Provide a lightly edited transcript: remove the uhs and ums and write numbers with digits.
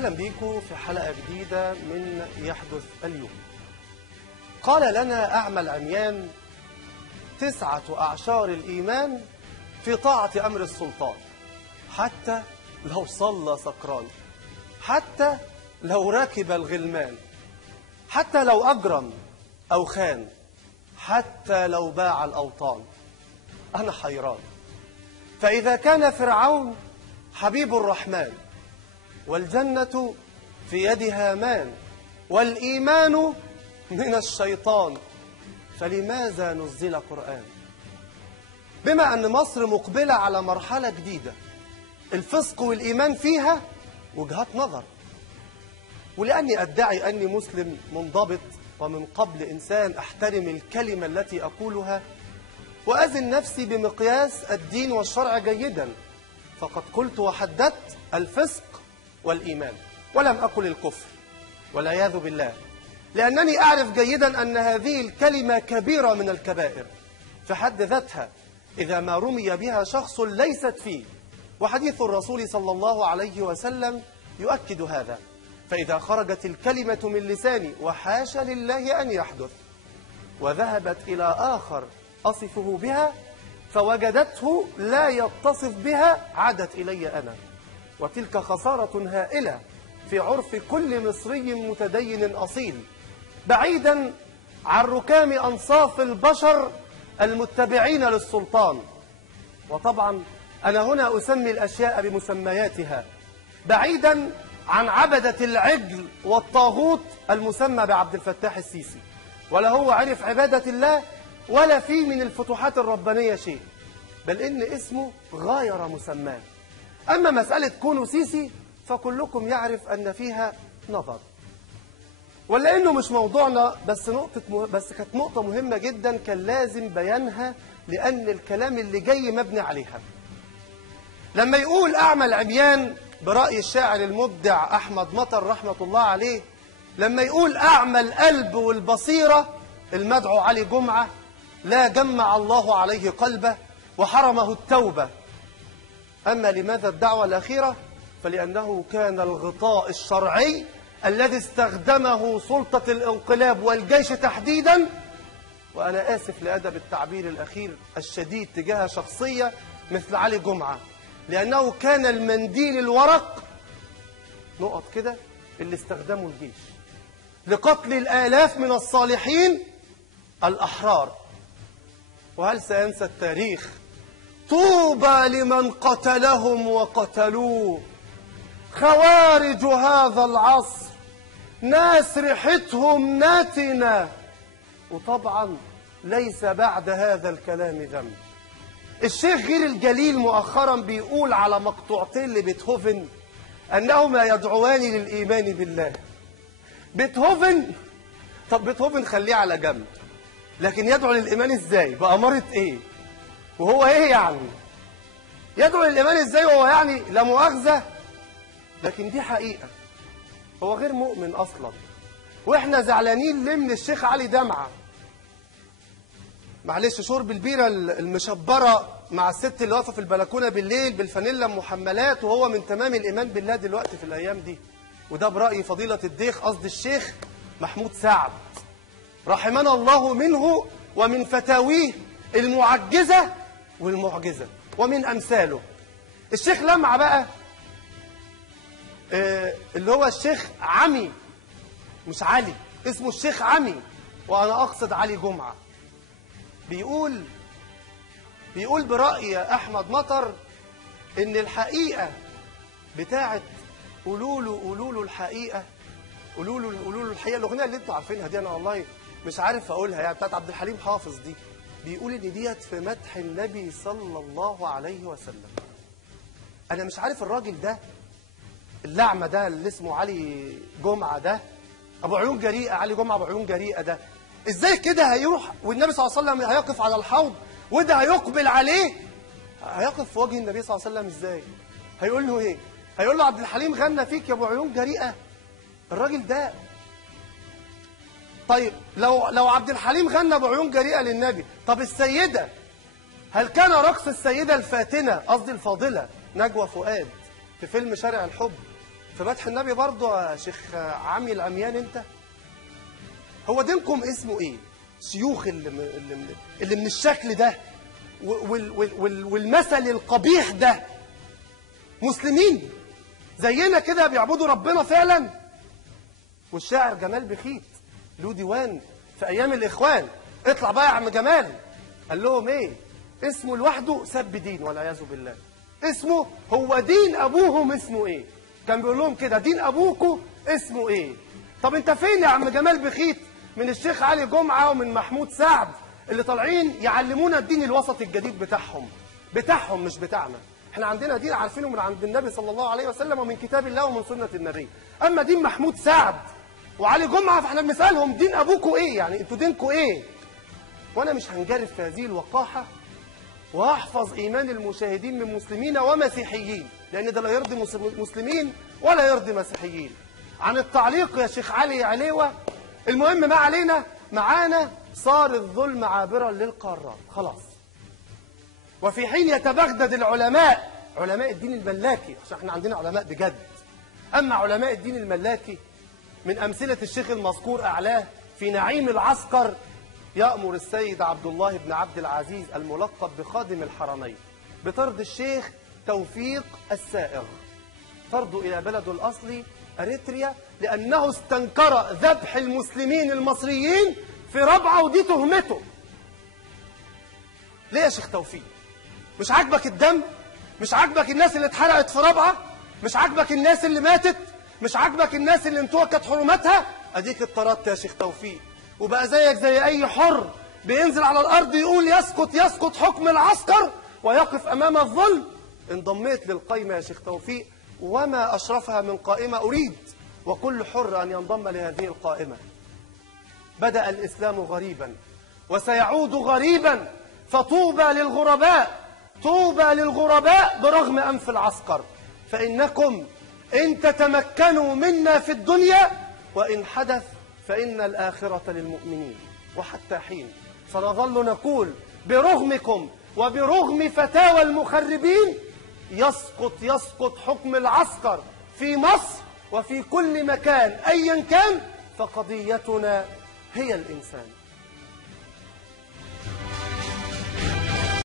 أهلا بيكم في حلقة جديدة من يحدث اليوم. قال لنا أعمى العميان 9 أعشار الإيمان في طاعة أمر السلطان، حتى لو صلى سكران، حتى لو ركب الغلمان، حتى لو أجرم أو خان، حتى لو باع الأوطان. أنا حيران، فإذا كان فرعون حبيب الرحمن، والجنة في يد هامان، والإيمان من الشيطان، فلماذا نزل قرآن؟ بما أن مصر مقبلة على مرحلة جديدة الفسق والإيمان فيها وجهات نظر، ولأني أدعي أني مسلم منضبط ومن قبل إنسان أحترم الكلمة التي أقولها وأزن نفسي بمقياس الدين والشرع جيدا، فقد قلت وحددت الفسق والإيمان، ولم أقل الكفر والعياذ بالله، لأنني أعرف جيدا أن هذه الكلمة كبيرة من الكبائر في حد ذاتها إذا ما رمي بها شخص ليست فيه، وحديث الرسول صلى الله عليه وسلم يؤكد هذا. فإذا خرجت الكلمة من لساني وحاشا لله أن يحدث وذهبت إلى آخر أصفه بها فوجدته لا يتصف بها عادت إلي أنا، وتلك خسارة هائلة في عرف كل مصري متدين أصيل، بعيدا عن ركام أنصاف البشر المتبعين للسلطان. وطبعا أنا هنا أسمي الأشياء بمسمياتها، بعيدا عن عبدة العجل والطاغوت المسمى بعبد الفتاح السيسي، ولا هو عرف عبادة الله ولا فيه من الفتوحات الربانية شيء، بل إن اسمه غاير مسماه. أما مسألة كونه سيسي فكلكم يعرف أن فيها نظر، ولا إنه مش موضوعنا، بس كانت نقطة مهمة جدا كان لازم بيانها، لأن الكلام اللي جاي مبني عليها. لما يقول أعمى العميان برأي الشاعر المبدع أحمد مطر رحمة الله عليه، لما يقول أعمى القلب والبصيرة المدعو علي جمعة لا جمع الله عليه قلبه وحرمه التوبة. أما لماذا الدعوة الأخيرة؟ فلأنه كان الغطاء الشرعي الذي استخدمه سلطة الانقلاب والجيش تحديدا، وأنا آسف لأدب التعبير الأخير الشديد تجاه شخصية مثل علي جمعة، لأنه كان المنديل الورق نقط كده اللي استخدمه الجيش لقتل الآلاف من الصالحين الأحرار. وهل سينسى التاريخ؟ طوبى لمن قتلهم وقتلوه، خوارج هذا العصر ناس ريحتهم ناتنة. وطبعا ليس بعد هذا الكلام ذنب. الشيخ غير الجليل مؤخرا بيقول على مقطوعتين لبيتهوفن أنهما يدعوان للإيمان بالله. بيتهوفن، طب بيتهوفن خليه على جنب، لكن يدعو للإيمان إزاي؟ بأمارة إيه؟ وهو إيه يعني؟ يدعو للإيمان إزاي وهو يعني لا مؤاخذة؟ لكن دي حقيقة، هو غير مؤمن أصلا. وإحنا زعلانين ليه من الشيخ علي دمعة؟ معلش، شرب البيرة المشبرة مع الست اللي واقفة في البلكونة بالليل بالفانيلا محملات، وهو من تمام الإيمان بالله دلوقتي في الأيام دي. وده برأي فضيلة الديخ، قصد الشيخ محمود سعد رحمنا الله منه ومن فتاويه المعجزة والمعجزة ومن أمثاله. الشيخ لمعة بقى اللي هو الشيخ عمي، مش علي، اسمه الشيخ عمي، وأنا أقصد علي جمعة. بيقول برأي أحمد مطر إن الحقيقة بتاعت قولوا له الحقيقة، قولوا له الحقيقة، الأغنية اللي أنتوا عارفينها دي، أنا والله مش عارف أقولها، يعني بتاعت عبد الحليم حافظ دي. بيقول إن ديت في مدح النبي صلى الله عليه وسلم. أنا مش عارف الراجل ده اللعمة ده اللي اسمه علي جمعة ده، أبو عيون جريئة، علي جمعة أبو عيون جريئة ده، إزاي كده هيروح والنبي صلى الله عليه وسلم هيقف على الحوض وده هيقبل عليه؟ هيقف في وجه النبي صلى الله عليه وسلم إزاي؟ هيقول له إيه؟ هيقول له عبد الحليم غنى فيك يا أبو عيون جريئة؟ الراجل ده طيب لو عبد الحليم غنى أبو عيون جريئة للنبي، طب السيدة، هل كان رقص السيدة الفاتنة، قصدي الفاضلة نجوى فؤاد في فيلم شارع الحب في مدح النبي برضه يا شيخ عمي العميان انت؟ هو دينكم اسمه ايه؟ شيوخ اللي من الشكل ده والمثل القبيح ده مسلمين زينا كده بيعبدوا ربنا فعلا؟ والشاعر جمال بخيت له ديوان في ايام الاخوان، اطلع بقى يا عم جمال، قال لهم ايه؟ اسمه لوحده سب دين والعياذ بالله. اسمه هو دين ابوهم اسمه ايه؟ كان بيقول لهم كده دين ابوكم اسمه ايه؟ طب انت فين يا عم جمال بخيت من الشيخ علي جمعه ومن محمود سعد اللي طالعين يعلمونا الدين الوسط الجديد بتاعهم مش بتاعنا؟ احنا عندنا دين عارفينه من عند النبي صلى الله عليه وسلم ومن كتاب الله ومن سنه النبي. اما دين محمود سعد وعلي جمعه فاحنا بنسالهم دين ابوكم ايه؟ يعني انتوا دينكم ايه؟ وانا مش هنجرف في هذه الوقاحه وهحفظ ايمان المشاهدين من مسلمين ومسيحيين، لان ده لا يرضي مسلمين ولا يرضي مسيحيين. عن التعليق يا شيخ علي عليوه، المهم ما علينا، معانا صار الظلم عابرا للقارات خلاص. وفي حين يتبغدد العلماء، علماء الدين الملاكي، عشان احنا عندنا علماء بجد، اما علماء الدين الملاكي من امثله الشيخ المذكور اعلاه في نعيم العسكر، يأمر السيد عبد الله بن عبد العزيز الملقب بخادم الحرمين بطرد الشيخ توفيق السائغ، طرده إلى بلده الأصلي أريتريا، لأنه استنكر ذبح المسلمين المصريين في ربعة، ودي تهمته. ليه يا شيخ توفيق؟ مش عاجبك الدم؟ مش عاجبك الناس اللي اتحرقت في ربعة؟ مش عاجبك الناس اللي ماتت؟ مش عاجبك الناس اللي انتهكت حرمتها؟ أديك اتطردت يا شيخ توفيق، وبقى زيك زي أي حر بينزل على الأرض يقول يسقط حكم العسكر ويقف أمام الظلم. انضميت للقائمة يا شيخ توفيق، وما أشرفها من قائمة أريد، وكل حر أن ينضم لهذه القائمة. بدأ الإسلام غريبا وسيعود غريبا، فطوبى للغرباء، طوبى للغرباء برغم أنف العسكر، فإنكم إن تتمكنوا منا في الدنيا وإن حدث فإن الآخرة للمؤمنين. وحتى حين سنظل نقول برغمكم وبرغم فتاوى المخربين يسقط حكم العسكر في مصر وفي كل مكان أيا كان، فقضيتنا هي الإنسان.